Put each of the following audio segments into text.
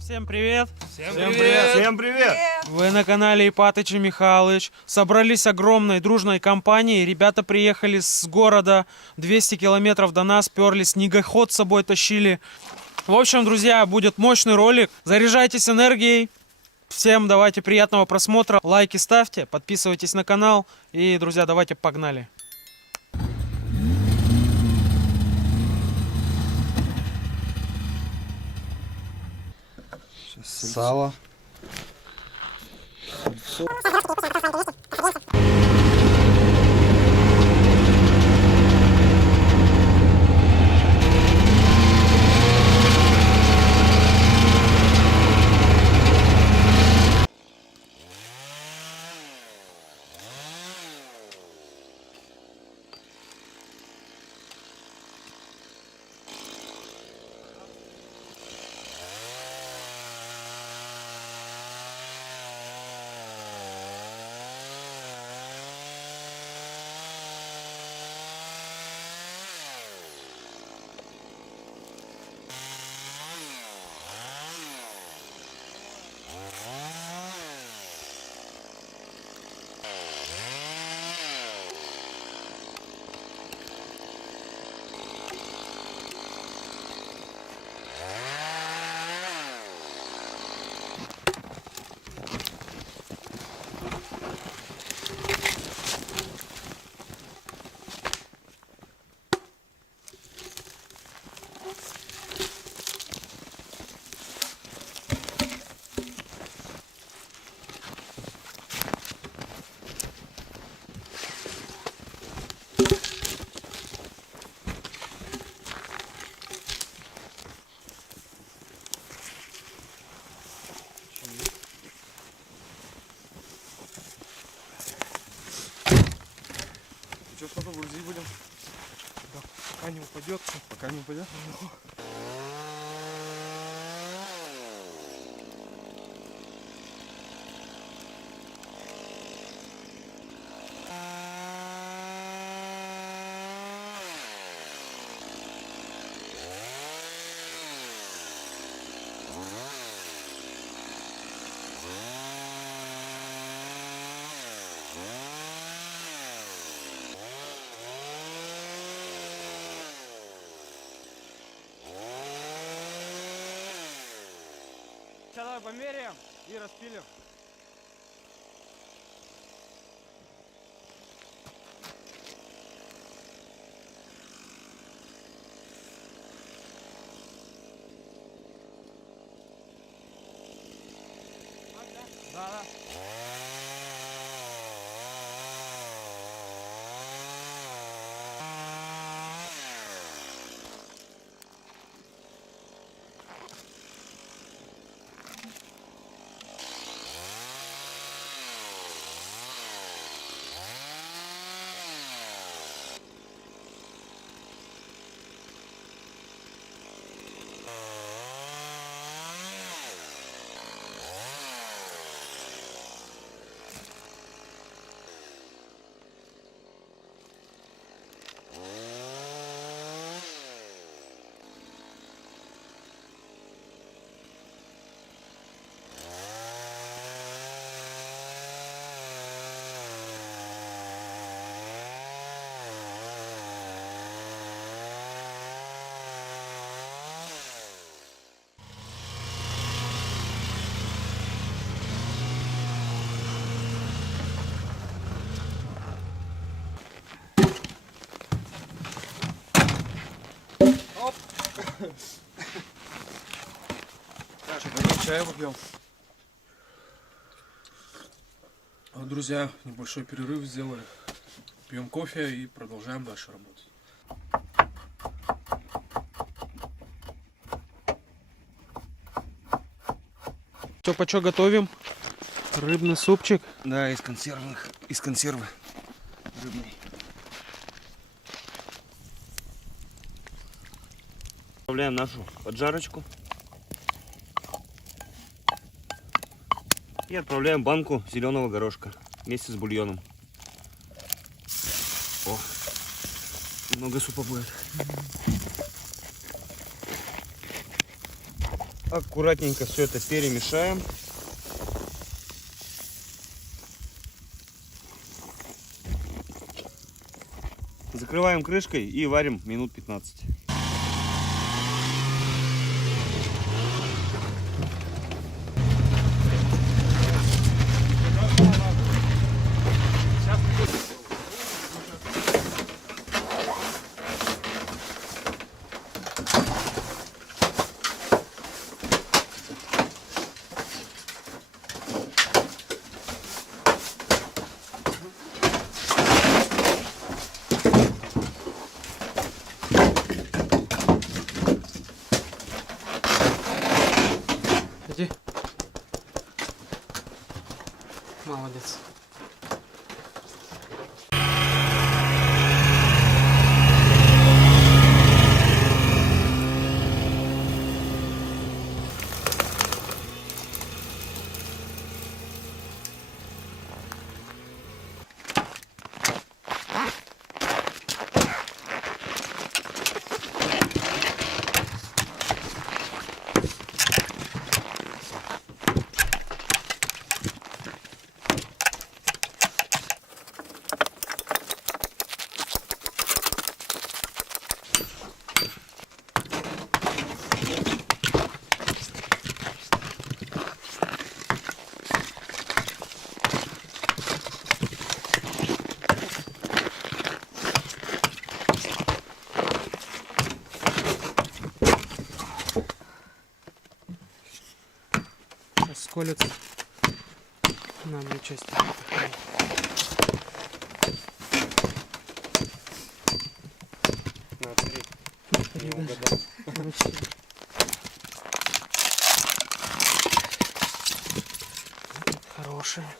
Всем привет! Всем привет! Всем привет! Вы на канале Ипатыч и Михалыч. Собрались огромной дружной компанией. Ребята приехали с города 200 километров до нас, перли, снегоход с собой тащили. В общем, друзья, будет мощный ролик. Заряжайтесь энергией. Всем давайте приятного просмотра. Лайки ставьте, подписывайтесь на канал. И, друзья, давайте погнали. Сало. Что, что-то грузить будем? Да, пока не упадет. Пока не упадет? Сейчас давай померяем и распилим. Да. Что, пойдем чай попьем. Вот, друзья, небольшой перерыв сделали. Пьем кофе и продолжаем дальше работать. Что, по что готовим? Рыбный супчик. Да, из консервы рыбной. Добавляем нашу поджарочку. И отправляем банку зеленого горошка вместе с бульоном. О, много супа будет. Аккуратненько все это перемешаем. Закрываем крышкой и варим минут 15. Иди. Молодец. Сколится на две части. На 3. Три, да. Почти. Хорошая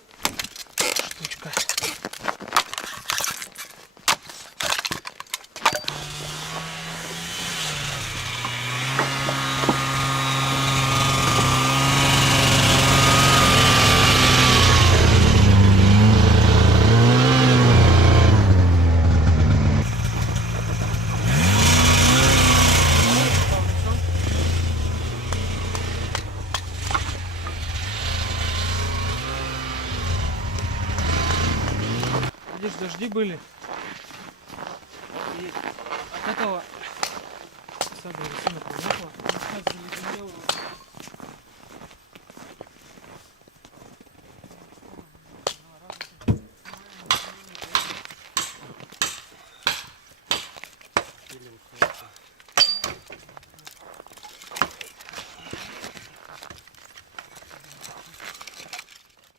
штучка. Видишь, дожди были. И от этого вся древесина промокла. И сейчас заледенело.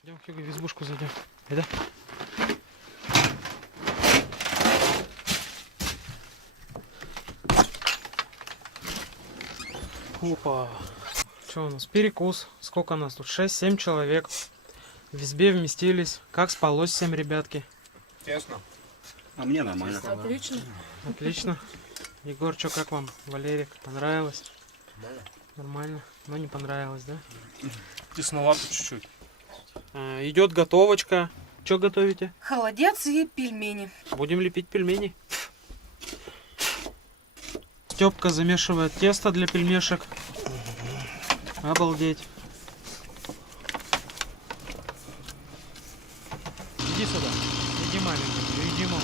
Идем, Хьюго, в избушку зайдем. Да? Опа. Что у нас? Перекус. Сколько нас тут? 6-7 человек. В избе вместились. Как спалось всем, ребятки? Тесно. А мне нормально. Отлично. Отлично. Егор, что как вам? Валерик, понравилось? Нормально. Но не понравилось, да? Тесновато чуть-чуть. Идет готовочка. Что готовите? Холодец и пельмени. Будем лепить пельмени. Степка замешивает тесто для пельмешек. Обалдеть. Иди сюда. Иди, маленький. Иди, малыш.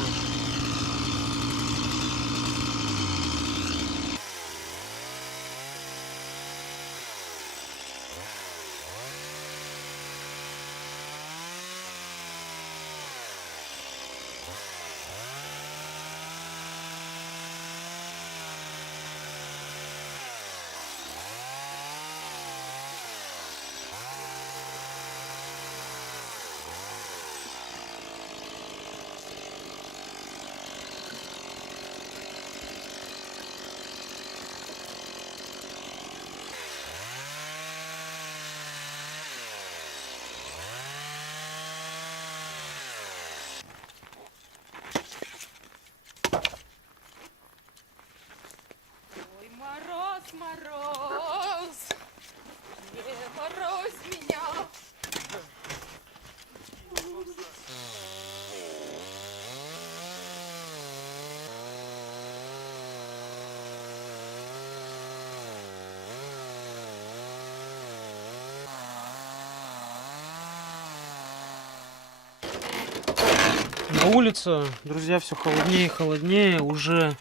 На улице, друзья, все холоднее и холоднее. Уже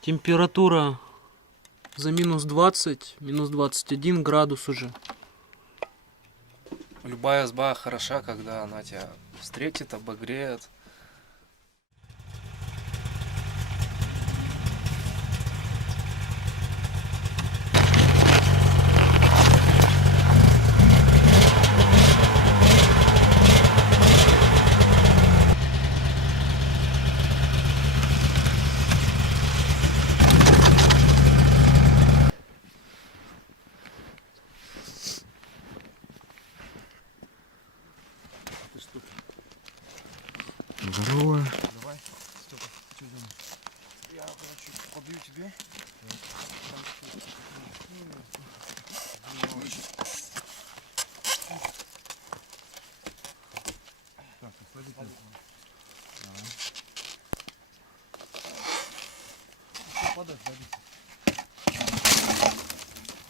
температура за минус 20, минус 21 градус уже. Любая изба хороша, когда она тебя встретит, обогреет. Здорово. Давай, Степа, что делаем? Я, короче, побью тебе. Так, посмотри.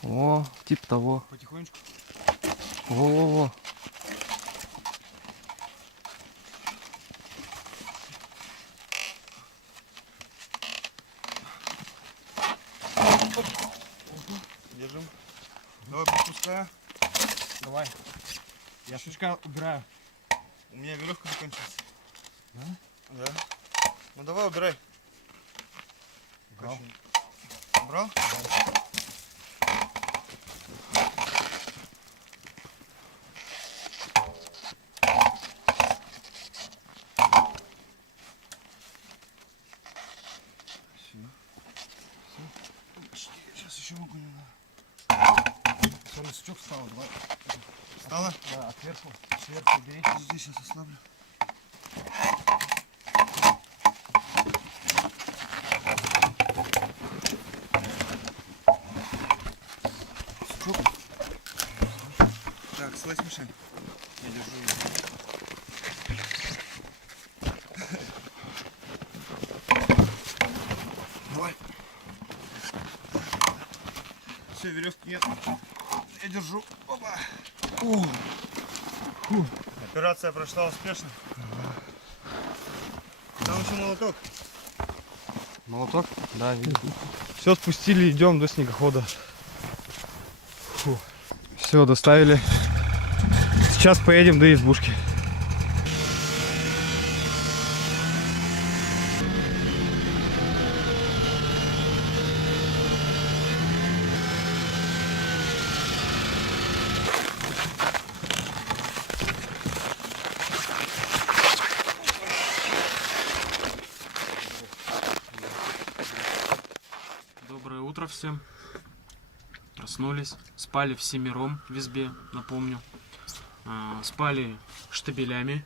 О, типа того. Потихонечку. Во-во-во. Держим. Давай подпускаю. Давай. Я сучка убираю. У меня веревка закончилась. Да? Да. Ну давай, убирай. Убрал. Убрал? Да. Сейчас еще могу немного. Смотри, сучок встал, давай. Встала? Да, а сверху бери. Здесь сейчас ослаблю. Сучок. Так, слазь, Мишань. Я держу ее. Давай. Все, веревки нет. Я держу. Опа. Операция прошла успешно. Там еще молоток. Молоток? Да, видно. Все, спустили, идем до снегохода. Все, доставили. Сейчас поедем до избушки. Доброе утро всем. Проснулись, спали всемиром в избе, напомню. Спали штабелями.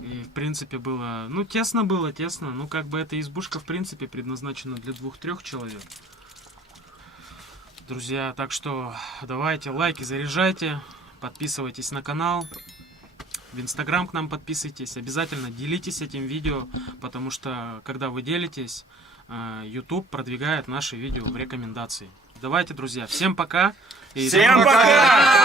И в принципе было, ну тесно было, тесно. Ну как бы эта избушка в принципе предназначена для 2-3 человек. Друзья, так что давайте лайки заряжайте, подписывайтесь на канал. В Инстаграм к нам подписывайтесь, обязательно делитесь этим видео, потому что когда вы делитесь, YouTube продвигает наши видео в рекомендации. Давайте, друзья, всем пока. Всем пока!